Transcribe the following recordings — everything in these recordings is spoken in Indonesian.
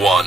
one.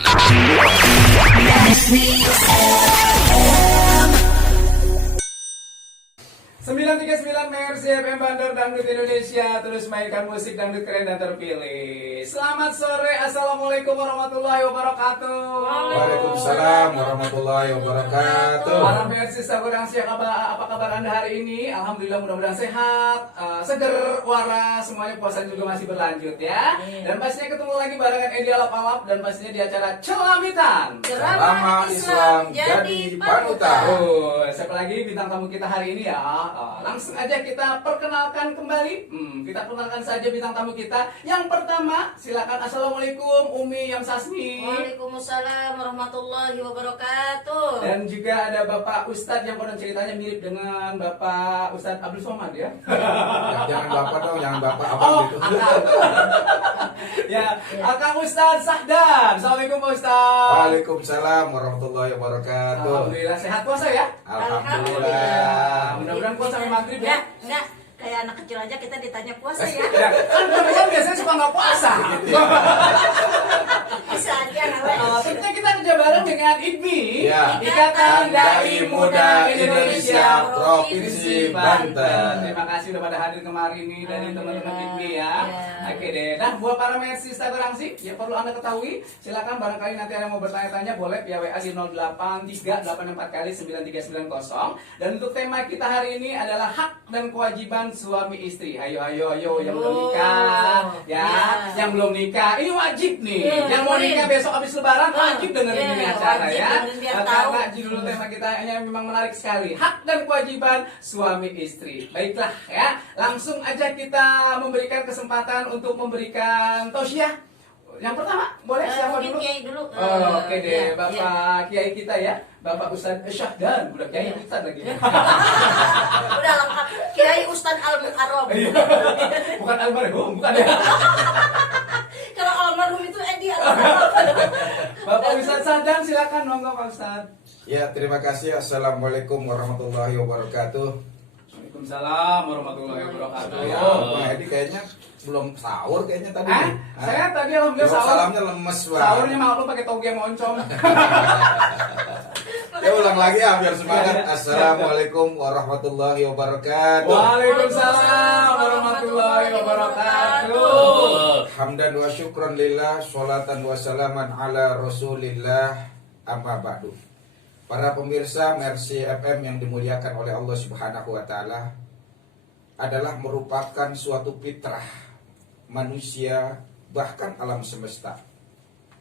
939 MHz FM Bandar Dangdut Indonesia, terus mainkan musik dangdut keren dan terpilih. Selamat sore, assalamualaikum warahmatullahi wabarakatuh. Waalaikumsalam warahmatullahi wabarakatuh. Para MHz sahabat siapa kabar Anda hari ini? Alhamdulillah mudah-mudahan sehat, seger, waras, semuanya puasa juga masih berlanjut ya. Dan pastinya ketemu lagi barengan Edi Alap-Alap dan pastinya di acara Celamitan. Selama Islam jadi panutan. Oh, siapa lagi bintang tamu kita hari ini ya? Langsung aja kita perkenalkan kembali. Kita perkenalkan saja bintang tamu kita. Yang pertama, silakan. Assalamualaikum Umi Yamsasmi. Waalaikumsalam warahmatullahi wabarakatuh. Dan juga ada Bapak Ustadz yang konon ceritanya mirip dengan Bapak Ustadz Abdul Somad ya. Jangan bapak dong, jangan bapak abang gitu. Akang. Ya, Akang Ustadz Sahdan. Assalamualaikum Pak Ustadz. Waalaikumsalam warahmatullahi wabarakatuh. Alhamdulillah sehat puasa ya. Alhamdulillah. Mudah-mudahan puasa sampai maghrib ya. Enggak, kayak anak kecil aja kita ditanya puasa ya. Ya, kan teman-teman biasanya suka nggak puasa. Bisa aja Tentunya kita kerja bareng dengan IDMI, Ya. Ikatan Dai Muda Indonesia Provinsi Banten. Terima kasih udah pada hadir kemarin nih dari teman-teman IDMI ya. Ya. Oke deh. Nah, buat para mersi Instagram yang perlu Anda ketahui, silakan barangkali nanti Anda mau bertanya-tanya boleh via WA di 08384 kali 9390. Dan untuk tema kita hari ini adalah hak dan kewajiban suami istri. Ayo yang belum nikah ya, yang belum nikah ini wajib nih. Yang mau nikah besok habis lebaran wajib dengerin ini acara wajib ya. dengerin biar tahu. Karena judul tema kita memang menarik sekali. Hak dan kewajiban suami istri. Baiklah ya, langsung aja kita memberikan kesempatan untuk memberikan tausiah. Yang pertama, boleh siapa dulu? Kiai dulu. Oke deh, Ya, Bapak Kiai kita ya, Bapak Ustadz Syahdan, udah Kiai Ya. Ustadz lagi. Udah lengkap. Kiai Ustadz Al-Mukarram. Iya. Bukan almarhum, bukan ya. Kalau almarhum itu Edi Al-Mukarram. Bapak Ustadz Syahdan, silakan monggo Pak Ustadz. Ya, terima kasih. Assalamualaikum warahmatullahi wabarakatuh. Waalaikumsalam warahmatullahi wabarakatuh. Ya, Bang Edi kayaknya belum sahur kayaknya tadi. Saya tadi alhamdulillah Jawab sahur. salamnya lemes banget. Sahurnya maklum pakai toge moncong. Ya ulang lagi ya biar semangat. Ya. Assalamualaikum warahmatullahi wabarakatuh. Waalaikumsalam warahmatullahi wabarakatuh. Hamdan wa syukran lillah, sholatan wa salaman ala rasulillah, amma ba'du. Para pemirsa Mercy FM yang dimuliakan oleh Allah Subhanahu wa Ta'ala, adalah merupakan suatu fitrah manusia, bahkan alam semesta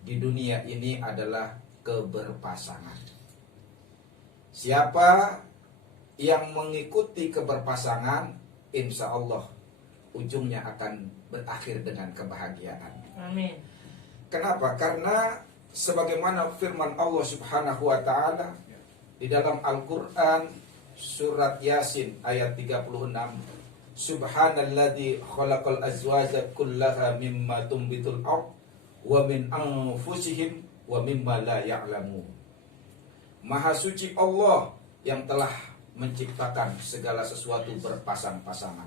di dunia ini adalah keberpasangan. Siapa yang mengikuti keberpasangan, insya Allah ujungnya akan berakhir dengan kebahagiaan. Amin. Kenapa? Karena sebagaimana firman Allah Subhanahu wa Ta'ala di dalam Al-Qur'an surat Yasin ayat 36, Subhanalladzi khalaqal azwaja kullaha mimma tumbitul ard wa min anfusihim wa mimma la ya'lamun. Maha suci Allah yang telah menciptakan segala sesuatu berpasang-pasangan,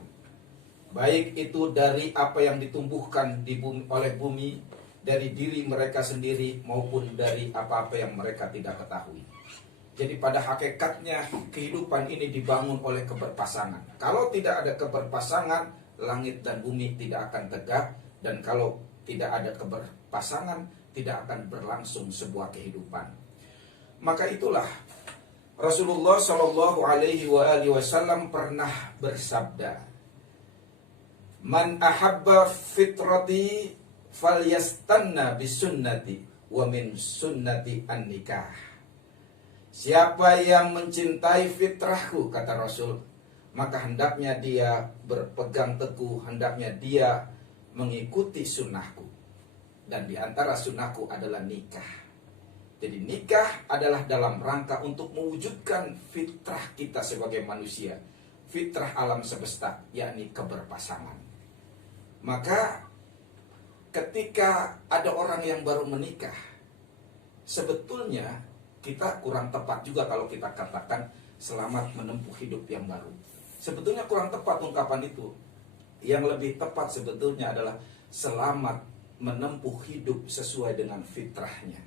baik itu dari apa yang ditumbuhkan di bumi, oleh bumi, dari diri mereka sendiri, maupun dari apa-apa yang mereka tidak ketahui. Jadi pada hakikatnya kehidupan ini dibangun oleh keberpasangan. Kalau tidak ada keberpasangan, langit dan bumi tidak akan tegak. Dan kalau tidak ada keberpasangan, tidak akan berlangsung sebuah kehidupan. Maka itulah Rasulullah Shallallahu Alaihi Wasallam pernah bersabda, Man ahabba fitrati falyastanna bisunnati wa min sunnati an-nikah. Siapa yang mencintai fitrahku, kata Rasul, maka hendaknya dia berpegang teguh, hendaknya dia mengikuti sunnahku. Dan di antara sunnahku adalah nikah. Jadi nikah adalah dalam rangka untuk mewujudkan fitrah kita sebagai manusia, fitrah alam semesta, yakni keberpasangan. Maka ketika ada orang yang baru menikah, sebetulnya kita kurang tepat juga kalau kita katakan selamat menempuh hidup yang baru. Sebetulnya kurang tepat ungkapan itu. Yang lebih tepat sebetulnya adalah selamat menempuh hidup sesuai dengan fitrahnya.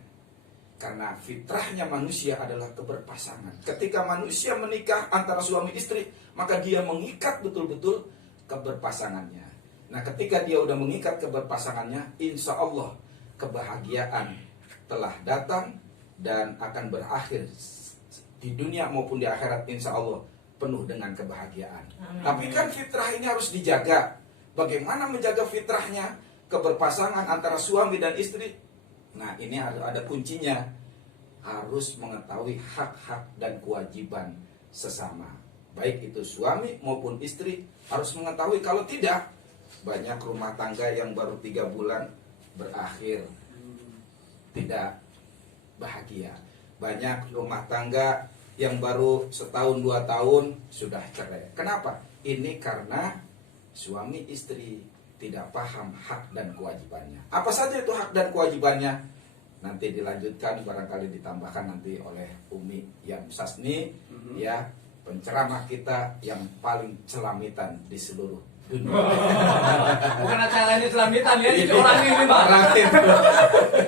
Karena fitrahnya manusia adalah keberpasangan. Ketika manusia menikah antara suami istri, maka dia mengikat betul-betul keberpasangannya. Nah, ketika dia udah mengikat keberpasangannya, insya Allah kebahagiaan telah datang dan akan berakhir di dunia maupun di akhirat, insya Allah penuh dengan kebahagiaan. Amin. Tapi kan fitrah ini harus dijaga. Bagaimana menjaga fitrahnya, keberpasangan antara suami dan istri? Nah, ini harus ada kuncinya. Harus mengetahui hak-hak dan kewajiban sesama. Baik itu suami maupun istri harus mengetahui. Kalau tidak, banyak rumah tangga yang baru 3 bulan berakhir tidak bahagia. Banyak rumah tangga yang baru setahun 2 tahun sudah cerai. Kenapa? Ini karena suami istri tidak paham hak dan kewajibannya. Apa saja itu hak dan kewajibannya? Nanti dilanjutkan, barangkali ditambahkan nanti oleh Umi Yam Sasni, ya, penceramah kita yang paling celamitan di seluruh dunia. Bukan acara ini selamitan ya, jadi orang ini Pak.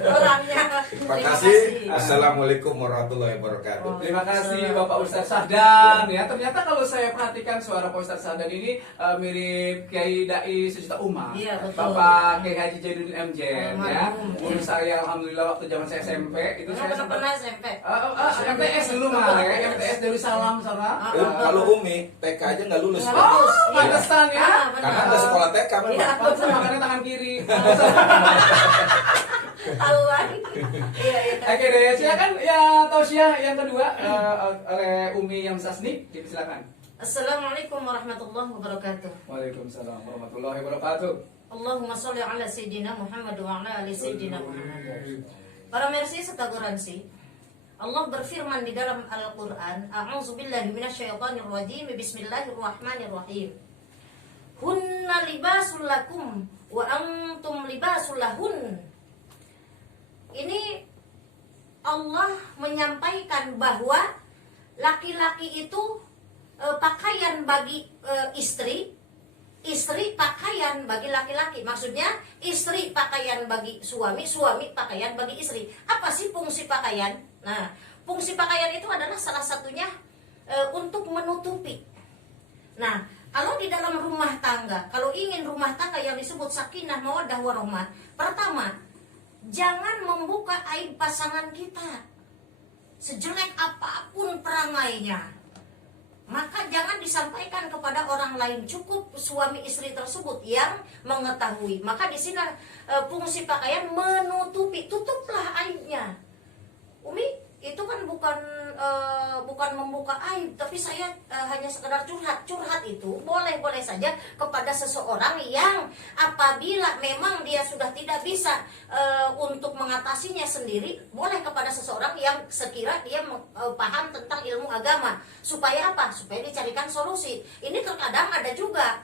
Orangnya. Terima kasih. Assalamualaikum warahmatullahi wabarakatuh. Terima kasih Bapak Ustadz Sahdan. Ya, ternyata kalau saya perhatikan suara Pak Ustadz Sahdan ini mirip Kiai Dai Sejuta Umat. Iya, betul. Bapak Kiai Haji Jainuddin MJ ya. Almarhum. Umur saya alhamdulillah waktu zaman saya SMP itu saya sempat pernah SMP. MTS dulu mah ya, MTS Darussalam sana. Kalau Umi TK aja nggak lulus. Nggak Pak. lulus. Oh, pantesan ya. Karena nggak sekolah TK. Pak. Iya. Pantesan makannya tangan kiri. Tahu lagi. Iya, iya. Oke deh, silakan ya tausiah yang kedua oleh Umi Yam Sasni, silakan. Assalamualaikum warahmatullahi wabarakatuh. Waalaikumsalam warahmatullahi wabarakatuh. Allahumma sholli ala sayyidina Muhammad wa ala ali sayyidina Muhammad. Para mersi serta toleransi, Allah berfirman di dalam Al-Qur'an, A'udzubillahi minasyaitonir rajim, bismillahirrahmanirrahim. Hunna libasul lakum wa antum libasul lahun. Ini Allah menyampaikan bahwa laki-laki itu pakaian bagi istri, istri pakaian bagi laki-laki. Maksudnya istri pakaian bagi suami, suami pakaian bagi istri. Apa sih fungsi pakaian? Nah, fungsi pakaian itu adalah salah satunya untuk menutupi. Nah, kalau di dalam rumah tangga, kalau ingin rumah tangga yang disebut sakinah mawaddah warahmah, pertama, jangan membuka aib pasangan kita. Sejelek apapun perangainya, maka jangan disampaikan kepada orang lain. Cukup suami istri tersebut yang mengetahui. Maka di sini fungsi pakaian menutupi, tutuplah aibnya. Umi, itu kan bukan membuka aib, tapi saya hanya sekedar curhat. Curhat itu boleh-boleh saja kepada seseorang yang apabila memang dia sudah tidak bisa untuk mengatasinya sendiri, boleh kepada seseorang yang sekira dia paham tentang ilmu agama. Supaya apa? Supaya dicarikan solusi. Ini terkadang ada juga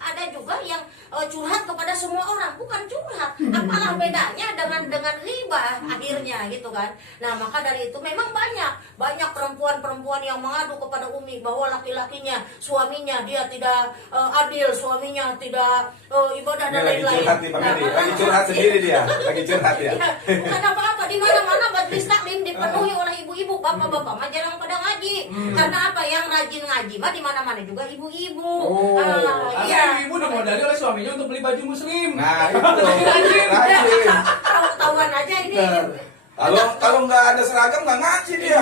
yang curhat kepada semua orang, bukan curhat. Apalah bedanya dengan ghibah akhirnya gitu kan. Nah, maka dari itu memang banyak perempuan-perempuan yang mengadu kepada Umi bahwa laki-lakinya, suaminya dia tidak adil, suaminya tidak ibadah dan Lagi lain-lain. curhat nih Bang Edi, lagi curhat sendiri dia, lagi curhat ya. Bukan apa-apa, di mana-mana majelis taklim dipenuhi oleh ibu-ibu, bapak-bapak mah jarang pada ngaji. Karena apa? Yang rajin ngaji mah di mana-mana juga ibu-ibu. Iya, ibu dimodali oleh suaminya untuk beli baju muslim. Nah, itu Rajin. rajin. Tahu-tahuan aja ini. Kalau nggak ada seragam nggak ngaji dia.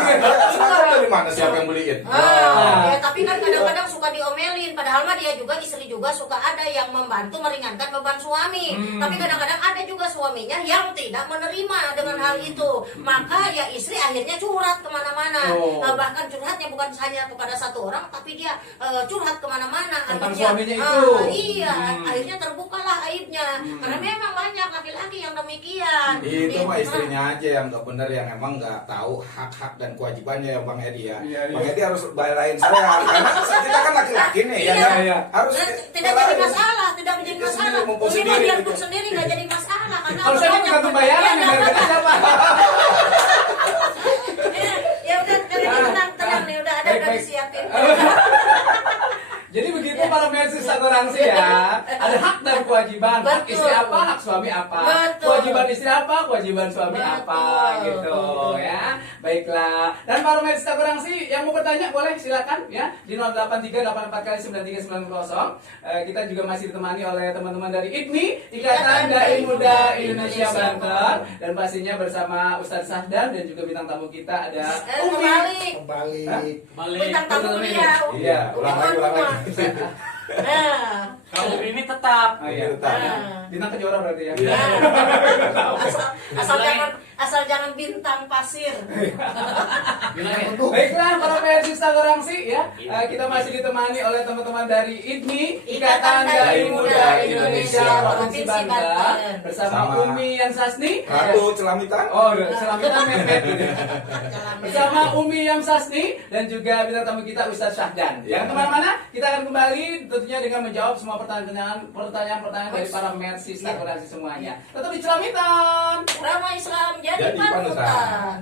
Seragam dari mana? Siapa yang beliin? Ya, tapi kan kadang-kadang suka diomelin. Padahal mah dia juga, istri juga suka ada yang membantu meringankan beban suami. Tapi kadang-kadang ada juga suaminya yang tidak menerima dengan hal itu. Maka ya istri akhirnya curhat kemana-mana. Bahkan curhatnya bukan hanya kepada satu orang, tapi dia curhat kemana-mana. Tentang Akhirnya, suaminya itu. Iya, akhirnya terbukalah aibnya. Karena memang banyak laki-laki yang demikian. Itu mah istrinya aja yang nggak benar, yang emang nggak tahu hak-hak dan kewajibannya ya Bang Edi ya. Iya. Bang Edi harus balain saya karena kita kan laki-laki nih ya. Iya. kan? Iya. Harus Tidak jadi masalah, tidak menjadi Itu masalah. sendiri, mumpung Umi mah sendiri biarpun gitu. sendiri nggak jadi masalah karena Kalau saya tergantung bayaran yang dari siapa? ya udah tenang nih, udah Baik. disiapin. Jadi begitu para mersi sakurangsi ya. Ada hak dan kewajiban. Hak Betul. istri apa, hak suami apa. Betul. Kewajiban istri apa, kewajiban suami Betul. apa gitu ya. Baiklah. Dan para pemirsa kurang sih yang mau bertanya boleh silakan ya di 08384 kali 9390. Kita juga masih ditemani oleh teman-teman dari IDMI, Ikatan Dai Muda Indonesia Banten, dan pastinya bersama Ustadz Sahdan dan juga bintang tamu kita ada Umi. Kembali. Kembali. Bintang tamu dia. Iya, ulang lagi. Nah, Kamu ini tetap. Oh, iya. Nah. Bintang kejora berarti ya. Iya. asal jangan bintang pasir. Baiklah para pemirsa Gorangsi ya, kita masih ditemani oleh teman-teman dari IDMI, Ikatan Dai Muda Indonesia Provinsi Banten, bersama Sama Umi Yan Sasni. Ratu Celamitan. Oh, selamitan mepet gitu. Bersama Umi Yam Sasni dan juga bintang tamu kita Ustadz Syahdan. Jangan kemana-mana, kita akan kembali tentunya dengan menjawab semua pertanyaan-pertanyaan dari para mersi Gorangsi semuanya. Tetap di Celamitan. Ramah Islam jadi Jadi panutan. panutan.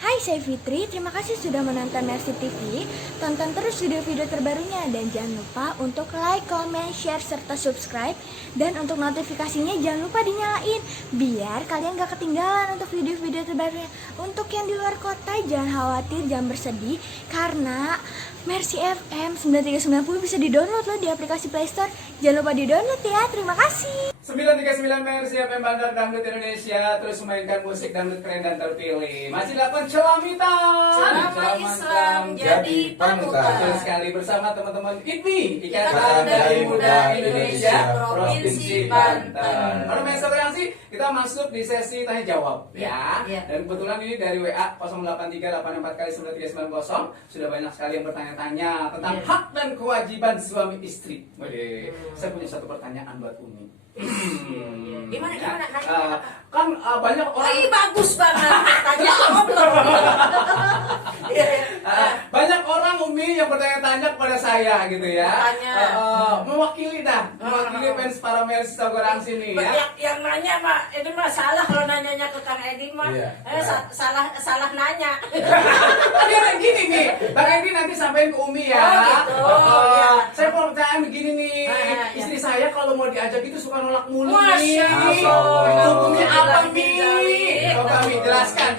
Hai, saya Fitri. Terima kasih sudah menonton Mercy TV. Tonton terus video-video terbarunya dan jangan lupa untuk like, comment, share, serta subscribe. Dan untuk notifikasinya jangan lupa dinyalain biar kalian gak ketinggalan untuk video-video terbarunya. Untuk yang di luar kota jangan khawatir, jangan bersedih karena Mercy FM 9390 bisa di-download loh di aplikasi Play Store. Jangan lupa di-download ya. Terima kasih. 939 Mercy FM Bandar Dangdut Indonesia terus memainkan musik dangdut keren dan terpilih. Masih dilakukan Celamitan. Selama Islam jadi panutan. Betul sekali bersama teman-teman IDMI, Ikatan Ikatan Dai Dai Muda Muda Indonesia Indonesia, Provinsi Banten. Para pemirsa Gorangsi, kita masuk di sesi tanya jawab ya. Ya. Dan kebetulan ini dari WA 08384 kali 9390 sudah banyak sekali yang bertanya-tanya tentang Ya. hak dan kewajiban suami istri. Waduh, saya punya satu pertanyaan buat Umi. Gimana nanya? Kan banyak orang Wih, bagus banget. Tanya ngobrol. banyak orang Umi yang bertanya-tanya kepada saya gitu ya. Bertanya. Mewakili fans para Mercy Gorangsi nih ya. Yang nanya mak ini mah salah kalau nanyanya ke Kang Edi mah Iya. salah nanya. Dia gini nih, Bang Edi nanti sampein ke Umi ya. Oh, gitu. Iya. Saya mau pertanyaan begini nih, Iya. istri saya kalau mau diajak itu suka nolak mulu Masya nih. Allah. Hukumnya apa nih? Alhamdulillah. Coba Mi jelaskan.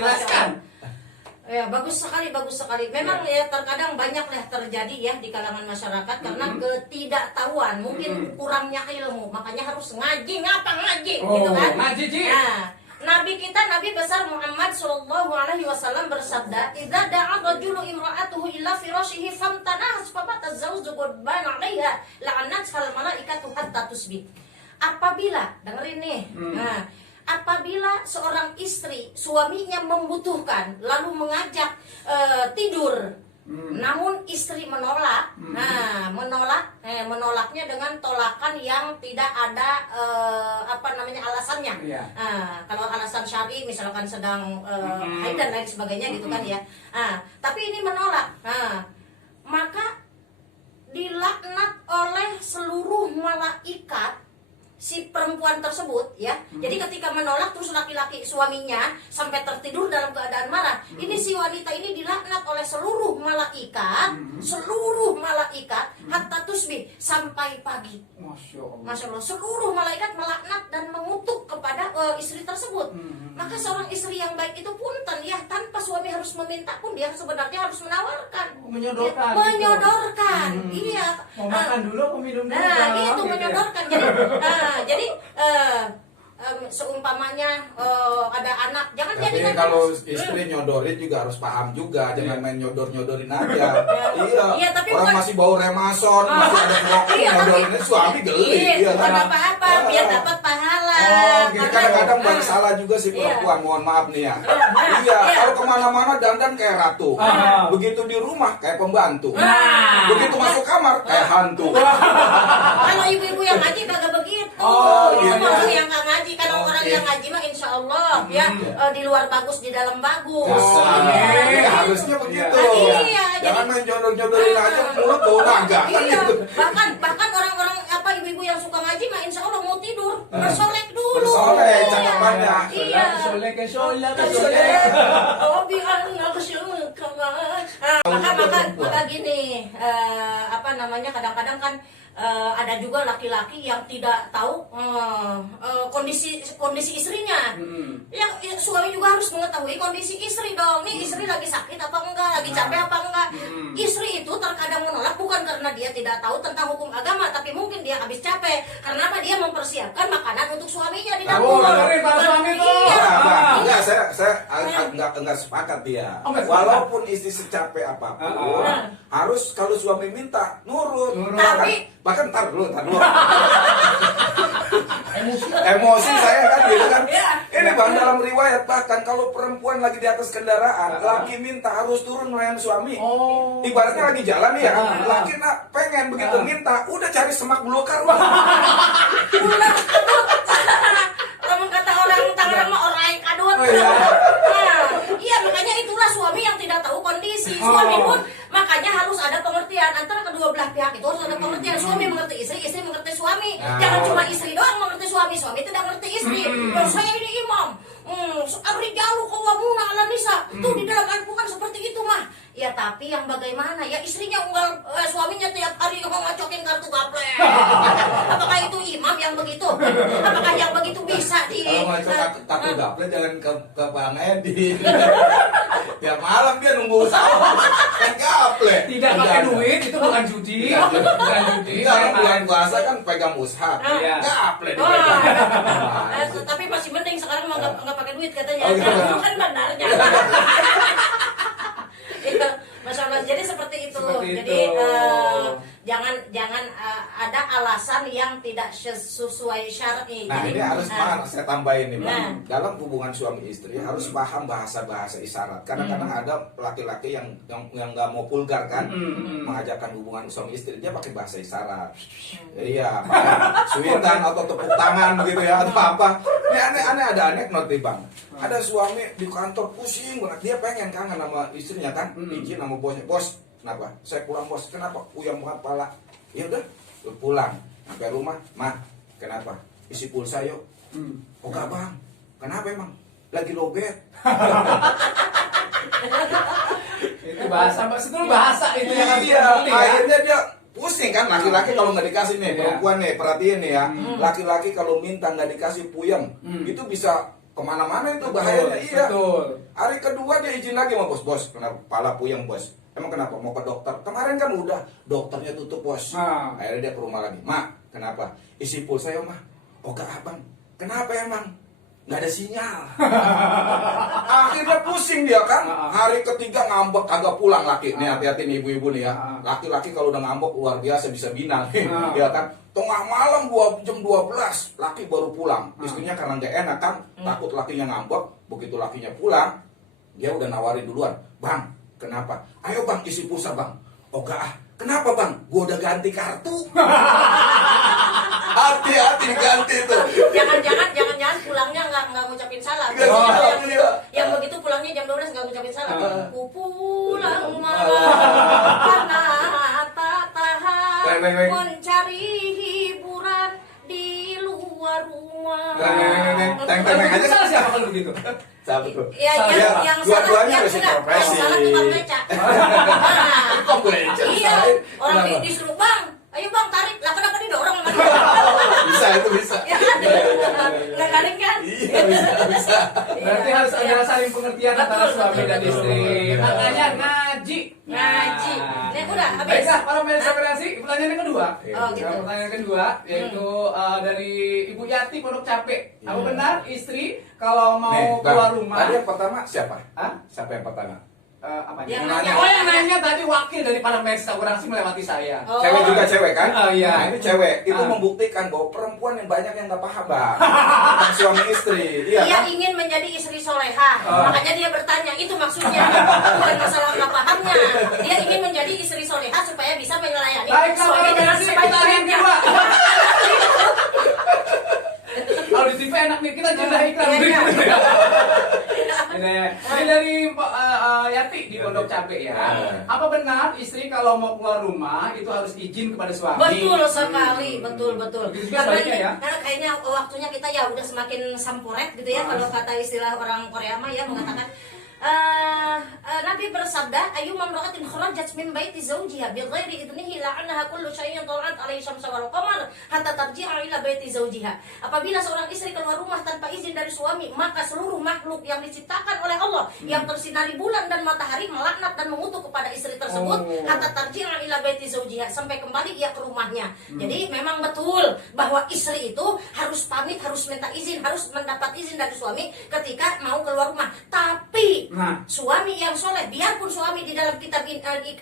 Ya, bagus sekali. Memang ya terkadang banyak lah terjadi ya di kalangan masyarakat karena ketidaktahuan, mungkin kurangnya ilmu, makanya harus ngaji gitu kan. Ngaji Ji. Nah, Nabi kita, Nabi besar Muhammad Shallallahu Alaihi Wasallam bersabda, "Idza da'a rajulu imra'atuhu ila firashihi famtanahas fabatazawju qurban 'alaiha la'anat hal malaikatu hatta tusbih." Apabila, dengerin nih. Nah, apabila seorang istri suaminya membutuhkan lalu mengajak tidur, namun istri menolak, menolaknya dengan tolakan yang tidak ada alasannya. Iya. Kalau alasan syar'i misalkan sedang haid dan lain sebagainya gitu kan ya. Tapi ini menolak, maka dilaknat oleh seluruh malaikat si perempuan tersebut ya. Jadi ketika menolak terus laki-laki suaminya sampai tertidur dalam keadaan marah, ini si wanita ini dilaknat oleh seluruh malaikat, hatta tusbih sampai pagi. Masya Allah, seluruh malaikat melaknat dan mengutuk kepada istri tersebut. Maka seorang istri yang baik itu punten ya, tanpa suami harus meminta pun dia sebenarnya harus menawarkan, Menyodorkan. Ya, menyodorkan. Iya. Mau makan dulu, mau minum dulu. Nah, Bang, itu gitu ya. menyodorkan. Jadi seumpamanya ada anak, jangan Tapi jadikan kalau istri nyodorin juga harus paham juga, jangan main nyodor-nyodorin aja. Iya, tapi orang bukan- masih bau remason, masih ada rokok, Iya, tapi- nyodorinnya suami geli. Iya, bukan kan? apa-apa, biar dapat pahala. Jadi kadang-kadang banyak salah juga sih perempuan, mohon maaf nih ya. Iya, kalau kemana-mana dandan kayak ratu. Begitu di rumah kayak pembantu. Begitu masuk kamar kayak hantu. Kalau ibu-ibu yang ngaji kagak begitu. Itu iya. malu yang nggak ngaji. Kalau orang Oke. yang ngaji mah insya Allah ya di luar bagus, di dalam bagus. Iya, harusnya begitu. Iya, Jangan jadi- main jodoh-jodohin aja mulut bau naga. Kan Iya, gitu. bahkan orang-orang ibu-ibu yang suka ngaji mah insya Allah mau tidur bersolek dulu. Bersolek, Iya. cakapannya. Iya. Solek. Oh, biar nggak kesyukur Maka gini, apa namanya, kadang-kadang kan ada juga laki-laki yang tidak tahu kondisi istrinya. Yang suami juga harus mengetahui kondisi istri dong. Nih istri lagi sakit apa enggak, lagi capek apa enggak. Istri itu terkadang menolak bukan karena dia tidak tahu tentang hukum agama, tapi mungkin dia habis capek. Karena apa? Dia mempersiapkan makanan untuk suaminya di dapur. dengerin para suami tuh. Iya. Enggak, saya enggak sepakat dia. Oh, enggak sepakat. Walaupun istri secapek apapun, harus kalau suami minta nurut. Tapi- bahkan tar dulu. Emosi saya kan gitu kan. Iya. Ini Bang, dalam riwayat bahkan kalau perempuan lagi di atas kendaraan, laki minta harus turun melayani suami. Oh. Ibaratnya lagi jalan nih ya, laki pengen begitu minta, udah cari semak belukar. Kalau kata orang Tangerang mah orang kadut. Oh, iya. Iya, makanya itulah suami yang tidak tahu kondisi. Suami pun makanya harus ada pengertian antara kedua belah pihak, itu harus ada pengertian. Suami mengerti istri, istri mengerti suami. Jangan cuma istri doang mengerti suami, suami tidak mengerti istri. Dan saya ini imam. Ar-rijalu qawwamuna 'alan nisa. Tuh di dalam Al-Qur'an seperti itu mah. Ya tapi yang bagaimana? Ya istrinya unggal suaminya tiap hari ngocokin kartu gaplek. Apakah itu imam yang begitu? Apakah yang begitu bisa di Kalau ngacok kartu gaple jangan ke Bang Edi. Tiap malam dia nunggu usaha kan gaple. Tidak pakai duit, itu bukan judi. Bukan judi. Kalau bulan puasa kan pegang mushaf. Iya. Gaple Oh, dipegang. tapi masih mending sekarang mah nggak pakai duit katanya. Oh, gitu. Itu kan bandarnya. Itu masalah. Jadi seperti itu. Seperti Jadi itu. jangan ada alasan yang tidak sesuai syar'i. Nah Jadi, ini harus saya tambahin nih Bang. Nah. Dalam hubungan suami istri harus paham bahasa isyarat. Kadang-kadang ada laki-laki yang nggak mau vulgar kan, mengajarkan hubungan suami istri dia pakai bahasa isyarat. Iya, pakai suitan atau tepuk tangan begitu ya atau apa. Ini aneh ada anekdot nih Bang. Ada suami di kantor pusing banget, dia pengen kangen sama istrinya kan, izin sama bosnya, bos. Kenapa? Saya pulang bos. Kenapa? Puyeng banget pala. Ya udah, lu pulang. Sampai rumah, mah. Kenapa? Isi pulsa yuk. Oh enggak Bang. Kenapa emang? Lagi lobet. Itu bahasa, sebetulnya bahasa itu yang harus Iya, dimengerti, ya. akhirnya dia pusing kan laki-laki kalau nggak dikasih nih, Iya. perempuan nih, perhatiin nih ya. Laki-laki kalau minta nggak dikasih puyeng, itu bisa kemana-mana itu bahayanya. Iya. Betul. Hari kedua dia izin lagi sama bos. Bos, kenapa? Pala puyeng bos. Emang kenapa? Mau ke dokter? Kemarin kan udah, dokternya tutup bos. Ah. Akhirnya dia ke rumah lagi. Mak, kenapa? Isi pulsa ya mah. Oh gak abang. Kenapa emang? Nggak ada sinyal. Akhirnya pusing dia kan. Hari ketiga ngambek agak pulang laki. Nih hati-hati nih ibu-ibu nih ya. Laki-laki kalau udah ngambek luar biasa bisa binang. Ya kan. Tengah malam jam 12 laki baru pulang. Istrinya karena nggak enak kan, takut lakinya ngambek. Begitu lakinya pulang, dia udah nawarin duluan. Bang, kenapa? Ayo bang isi pulsa bang. Oh gak ah. Kenapa bang? Gua udah ganti kartu. Hati-hati ganti tuh. Jangan pulangnya nggak ngucapin salam. Nggak Biasanya salah, yang, iya. yang begitu pulangnya jam 12 nggak ngucapin salam. Ku pulang malam karena tak tahan mencari hiburan di luar rumah. Teng-teng aja. Salah siapa kalau begitu? Siapa tuh? Ya, Salah yang, ya. yang Dua-duanya salah, masih yang profesi. salah tukang beca. Nah, Kok boleh iya, orang Kenapa? disuruh bang, ayo bang tarik, lah kenapa didorong sama dia? Bisa itu bisa. Ya kan? Nggak garing kan? Iya bisa. Berarti harus ada saling pengertian antara suami dan istri. Makanya ngaji. Ngaji. Nih, udah, habis. Baiklah, para pemirsa kreasi, pertanyaan yang kedua. Oh, gitu. Pertanyaan kedua yaitu dari Ibu Yati Pondok Cape. Apa benar istri kalau mau Nih, keluar Bang, rumah? tadi yang pertama siapa? Hah? Siapa yang pertama? Apa Yang nanya? nanya. Oh yang nanya tadi wakil dari para pemirsa kurang sih melewati saya. Oh. Cewek juga cewek kan? Oh, iya. Nah ini cewek, itu Ah. membuktikan bahwa perempuan yang banyak yang nggak paham bang tentang suami istri, iya Dia kan? ingin menjadi istri soleha, makanya dia bertanya, itu maksudnya bukan masalah nggak pahamnya. Dia ingin menjadi istri soleha supaya bisa melayani Baiklah, para suami dengan pemirsa pertanyaan sebaik-baiknya. kedua. Kalau di TV enak nih, kita jeda iklan Iya, iya. berikut ya. Ini dari Yati di Pondok Cabe ya. Apa benar istri kalau mau keluar rumah itu harus izin kepada suami? Betul sekali, betul. Begitu juga sebaliknya ya. Karena kayaknya waktunya kita ya udah semakin sampuret gitu ya, kalau kata istilah orang Korea mah ya mengatakan Nabi bersabda, ayyuma imra'atin kharajat min baiti zawjiha bighairi idnihi la'annaha kullu syai'in tala'at 'alaihi syamsu wal qamar hatta tarji'a ila baiti zawjiha. Apabila seorang istri keluar rumah tanpa izin dari suami, maka seluruh makhluk yang diciptakan oleh Allah yang tersinari bulan dan matahari melaknat dan mengutuk kepada istri tersebut hatta tarji'a ila baiti zawjiha, sampai kembali ia ke rumahnya. Jadi memang betul bahwa istri itu harus pamit, harus minta izin, harus mendapat izin dari suami ketika mau keluar rumah. Tapi suami yang soleh, biarpun suami di dalam kitab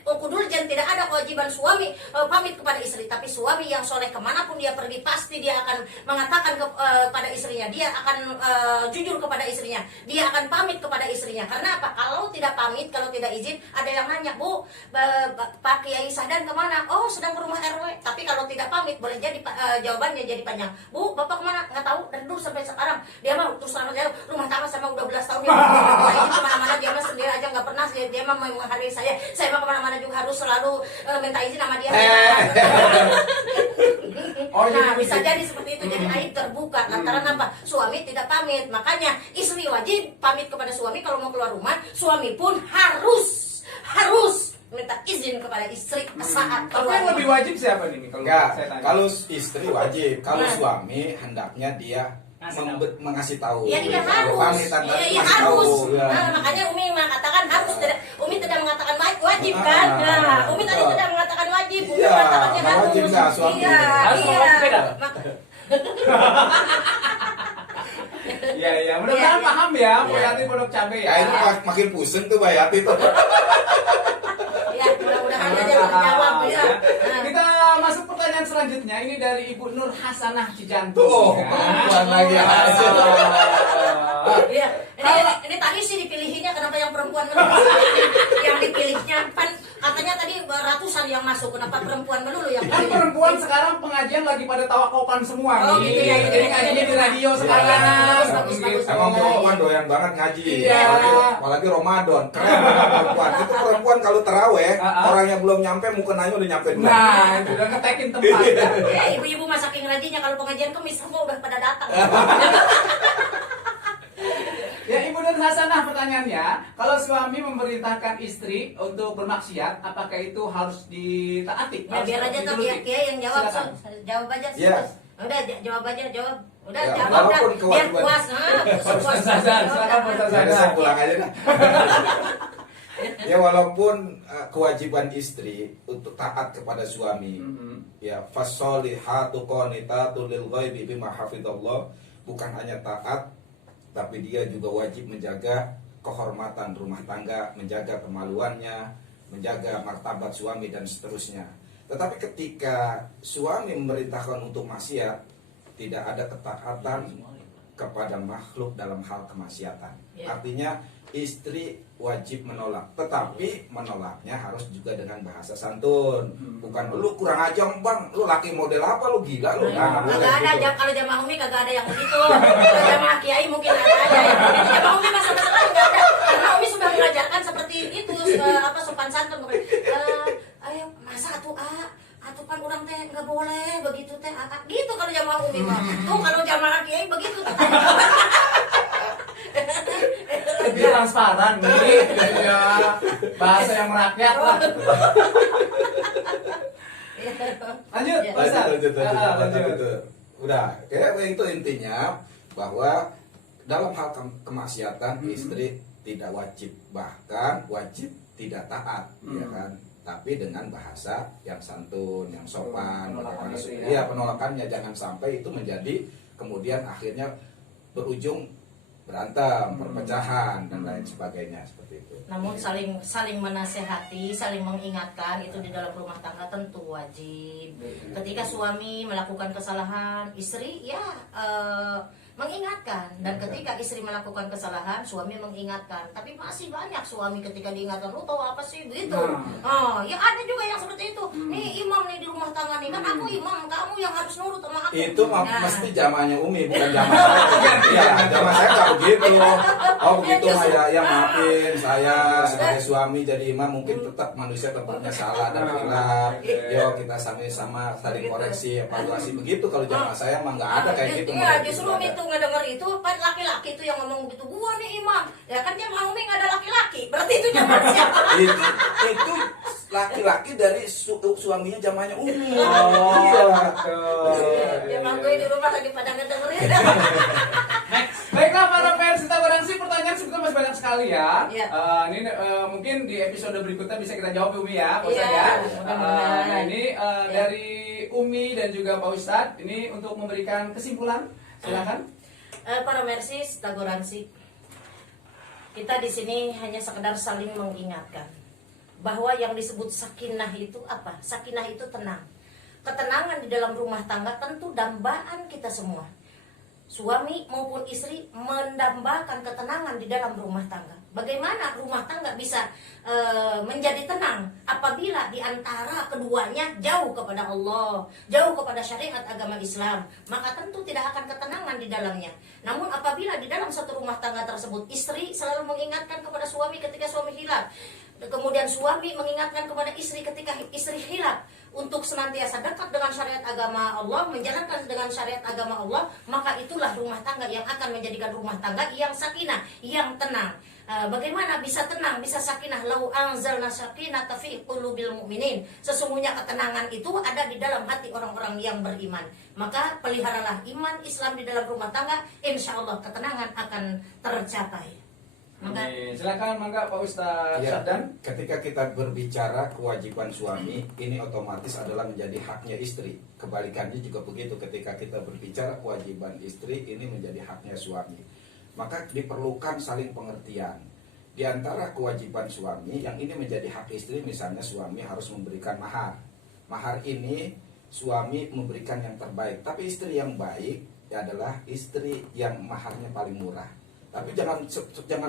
Ukudul Jan tidak ada kewajiban suami pamit kepada istri, tapi suami yang soleh kemanapun dia pergi pasti dia akan mengatakan kepada istrinya, dia akan jujur kepada istrinya, dia akan pamit kepada istrinya. Karena apa? Kalau tidak pamit, kalau tidak izin, ada yang nanya, Bu, Pak Kiai Sahdan kemana? Oh, sedang ke rumah RW. Tapi kalau tidak pamit, boleh jadi jawabannya jadi panjang. Bu, Bapak kemana? Nggak tahu. Dan dulu sampai sekarang dia mau terus terang aja rumah tangga sama udah belas tahun ya. Ini kemana-mana dia mah sendiri aja nggak pernah, dia mah menghargai saya mah kemana-mana juga harus selalu minta izin sama dia. Nah, bisa jadi seperti itu, jadi aib terbuka lantaran apa? Suami tidak pamit. Makanya istri wajib pamit kepada suami kalau mau keluar rumah. Suami pun harus minta izin kepada istri saat Tapi keluar yang rumah. lebih wajib siapa nih kalau Enggak, saya tanya? kalau istri wajib, kalau suami hendaknya dia mengasih tahu. Ya dia Kalau harus. pamitan tadi Iya masih harus. tahu, ya. Nah, makanya Umi mengatakan harus. Umi tidak mengatakan wajib kan? Nah, Umi tadi tidak mengatakan wajib. Umi Iya, mengatakannya nggak harus. wajib nggak suami. Iya, Harus iya. ngomong beda. Iya, iya. Mudah-mudahan Iya, iya. paham ya, Bu Yati Pondok Cabe ya. Ya itu makin pusing tuh Bayati tuh. Ya, mudah-mudahan aja terjawab ya. Nah, Kita masuk pertanyaan selanjutnya. Ini dari Ibu Nur Hasanah Cijantung. Tuh, Ya. perempuan lagi hasil. Iya, ini tadi sih dipilihinnya kenapa yang perempuan melulu? Yang dipilihnya kan katanya tadi ratusan yang masuk, kenapa perempuan melulu yang Kan pilih? perempuan sekarang pengajian lagi pada tawakopan semua Oh, nih. gitu ya, gitu Jadi ya. ngajinya di radio Iya, sekarang. bagus, Gitu. bagus. Emang perempuan doyan banget ngaji. Iya. Apalagi Ramadan. Keren banget perempuan. Itu perempuan kalau terawih, orangnya belum nyampe, mukenanya udah nyampe dulu. Nah, itu udah ngetekin tempat. Ya, ibu-ibu mah saking rajinnya kalau pengajian Kemis semua udah pada datang. Ya, Ibu Nur Hasanah, pertanyaannya, kalau suami memerintahkan istri untuk bermaksiat, apakah itu harus ditaati? Ya biar aja tuh Kiai yang jawab, Silakan. jawab aja sih. Iya. Udah jawab aja, jawab. Udah Ya, jawab udah. walaupun Biar kewajiban. puas, puas. Silakan, Pak Ustaz. Jadi saya pulang aja dah. Ya walaupun kewajiban istri untuk taat kepada suami, ya fasolihatu qanitatu lil ghaibi bima hafizallah, bukan hanya taat tapi dia juga wajib menjaga kehormatan rumah tangga, menjaga kemaluannya, menjaga martabat suami dan seterusnya. Tetapi ketika suami memerintahkan untuk maksiat, tidak ada ketaatan kepada makhluk dalam hal kemaksiatan. Ya. Artinya istri wajib menolak, tetapi menolaknya harus juga dengan bahasa santun. Bukan lu kurang ajar bang, lu laki model apa, lu gila lu. Nah, Kagak ada, gitu. kalau jamaah Umi kagak ada yang begitu. Kalau jamaah Kiai mungkin ada aja yang begitu. Jamaah Umi masa sekali nggak ada. Karena Umi sudah mengajarkan seperti itu, sopan santun. Ayo masa atuh kan orang teh nggak boleh begitu teh gitu kalau jamaah Umi mah. Tuh kalau jamaah Kiai begitu tuh. Lebih transparan nih, ya bahasa yang merakyat lah. Lanjut, Ya. Pak Ustaz. Lanjut. Udah, kayak itu intinya bahwa dalam hal kemaksiatan istri tidak wajib, bahkan wajib tidak taat, ya kan? Tapi dengan bahasa yang santun, yang sopan, Penolakan itu ya. iya penolakannya jangan sampai itu menjadi kemudian akhirnya berujung berantem, perpecahan dan lain sebagainya seperti itu. Namun saling menasehati, saling mengingatkan itu di dalam rumah tangga tentu wajib. Ketika suami melakukan kesalahan, istri ya mengingatkan. Dan ketika istri melakukan kesalahan, suami mengingatkan. Tapi masih banyak suami ketika diingatkan, lu tahu apa sih gitu. Oh, ya ada juga yang seperti itu. Nih imam nih di rumah tangga nih, kan aku imam, kamu yang harus nurut sama aku. Itu Nah. mesti zamannya Umi bukan zaman saya. Iya, zaman saya nggak begitu. Oh begitu justru- Maya, yang Ah. maafin saya sebagai suami jadi imam mungkin tetap manusia tempatnya salah dan khilaf. Yo kita sama-sama saling koreksi, evaluasi begitu. Kalau zaman saya mah nggak ada kayak gitu. Iya, model justru gitu, nggak ada. itu ngedenger itu kan laki-laki itu yang ngomong gitu. Gua nih imam. Ya kan dia mau nggak ada laki-laki. Berarti itu zaman siapa? itu laki-laki dari suaminya zamannya Umi. Oh, Iya. Ya emang gue di rumah lagi pada ngedengerin. Baiklah para fans kita barangsi pertanyaan sebetulnya masih banyak sekali ya. Iya. Ini mungkin di episode berikutnya bisa kita jawab Umi ya, Pak Iya, Ustadz ya. mudah-mudahan. Nah ini Iya. dari Umi dan juga Pak Ustadz ini untuk memberikan kesimpulan, silakan. Para mersis, tagoransi. Kita di sini hanya sekedar saling mengingatkan bahwa yang disebut sakinah itu apa? Sakinah itu tenang. Ketenangan di dalam rumah tangga tentu dambaan kita semua. Suami maupun istri mendambakan ketenangan di dalam rumah tangga. Bagaimana rumah tangga bisa menjadi tenang apabila di antara keduanya jauh kepada Allah, jauh kepada syariat agama Islam, maka tentu tidak akan ketenangan di dalamnya. Namun apabila di dalam satu rumah tangga tersebut istri selalu mengingatkan kepada suami ketika suami hilaf, kemudian suami mengingatkan kepada istri ketika istri hilaf untuk senantiasa dekat dengan syariat agama Allah, menjalankan dengan syariat agama Allah, maka itulah rumah tangga yang akan menjadikan rumah tangga yang sakinah, yang tenang. Bagaimana bisa tenang, bisa sakinah? Lau anzalna sakinata fi qulubil mu'minin. Sesungguhnya ketenangan itu ada di dalam hati orang-orang yang beriman. Maka peliharalah iman Islam di dalam rumah tangga, insya Allah ketenangan akan tercapai. Maka Silakan mangga Pak Ustadz Ya, Syahdan. ketika kita berbicara kewajiban suami, ini otomatis adalah menjadi haknya istri. Kebalikannya juga begitu, ketika kita berbicara kewajiban istri, ini menjadi haknya suami. Maka diperlukan saling pengertian. Di antara kewajiban suami, yang ini menjadi hak istri, misalnya suami harus memberikan mahar. Mahar ini suami memberikan yang terbaik, tapi istri yang baik adalah istri yang maharnya paling murah. Tapi jangan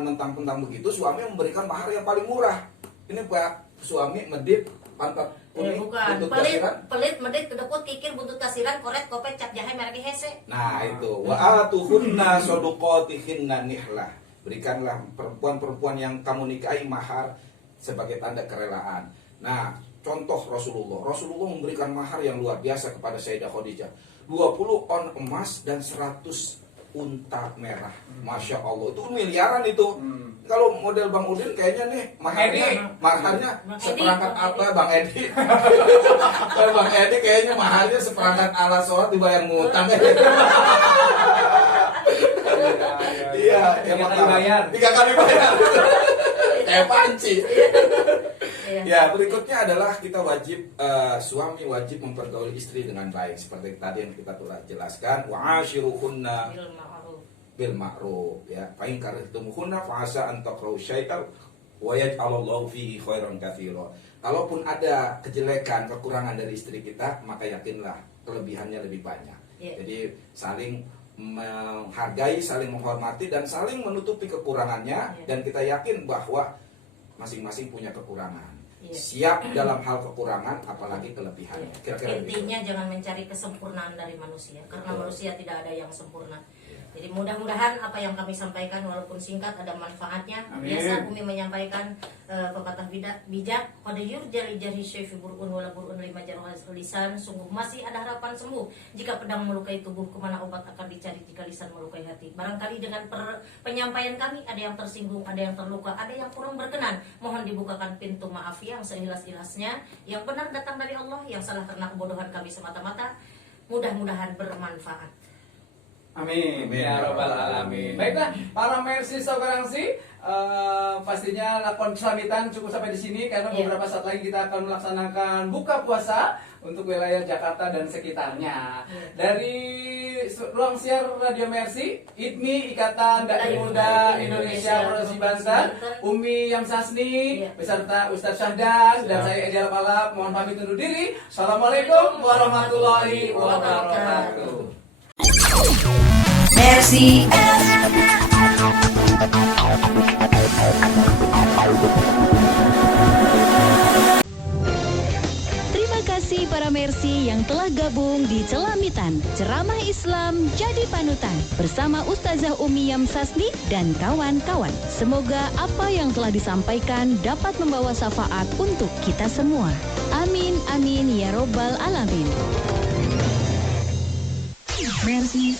mentang-mentang begitu suami memberikan mahar yang paling murah. Ini Pak suami medit pantat kuning bukan buntut pelit, kasiran. pelit medit kedekut kikir buntut kasiran koret kopet cap jahe merek hese. Nah itu wa atuhunna soduqatihinna nihlah. Berikanlah perempuan-perempuan yang kamu nikahi mahar sebagai tanda kerelaan. Nah contoh Rasulullah memberikan mahar yang luar biasa kepada Sayyidah Khadijah, 20 on emas dan 100 unta merah. Masya Allah, itu miliaran itu. Kalau model Bang Udin kayaknya nih maharnya Bang seperangkat Edi. apa Bang Edi? Kalau Bang Edi kayaknya maharnya seperangkat alat sholat dibayar ngutang. Iya, Tiga kali bayar. 3 kali bayar. Kayak panci. Iya. Ya, berikutnya adalah kita wajib suami wajib mempergauli istri dengan baik seperti tadi yang kita telah jelaskan, wa ashiruhunna Bil ma'ruf. bil ma'ruf ya. Fa in karihtumuhunna fa asa an takrahu syai'an wa yaj'alallahu fihi khairan katsira. Kalaupun ada kejelekan, kekurangan dari istri kita, maka yakinlah kelebihannya lebih banyak. Iya. Jadi saling menghargai, saling menghormati dan saling menutupi kekurangannya. Iya. Dan kita yakin bahwa masing-masing punya kekurangan. Iya. Siap dalam hal kekurangan, apalagi kelebihannya. Iya. Kira-kira begitu. Intinya jangan mencari kesempurnaan dari manusia, karena Betul. manusia tidak ada yang sempurna. Iya. Jadi mudah-mudahan apa yang kami sampaikan walaupun singkat ada manfaatnya. Amin. Biasa Umi menyampaikan pepatah bijak pada yurjali jari syaifi burun wala burun lima jaruh lisan. Sungguh masih ada harapan sembuh jika pedang melukai tubuh, kemana obat akan dicari jika lisan melukai hati. Barangkali dengan penyampaian kami ada yang tersinggung, ada yang terluka, ada yang kurang berkenan. Mohon dibukakan pintu maaf yang seikhlas-ikhlasnya. Yang benar datang dari Allah, yang salah karena kebodohan kami semata-mata. Mudah-mudahan bermanfaat. Amin, Amin. ya robbal alamin. Baiklah, para mersi Garansi, pastinya lakon keselamitan cukup sampai di sini karena Iya. beberapa saat lagi kita akan melaksanakan buka puasa untuk wilayah Jakarta dan sekitarnya. Iya. Dari ruang siar Radio Mersi, IDMI Ikatan Dai Muda Indonesia Provinsi Banten, Umi Yamsasni Iya. beserta Ustadz Syahdan dan saya Edi Alpalap mohon pamit undur diri. Assalamualaikum warahmatullahi wabarakatuh. Mercy Terima kasih kasih para Mercy yang telah gabung di Celamitan. Ceramah Islam jadi panutan bersama Ustazah Umi Yamsasni dan kawan-kawan. Semoga apa yang telah disampaikan dapat membawa syafaat untuk kita semua. Amin, amin, ya robbal alamin. Mercy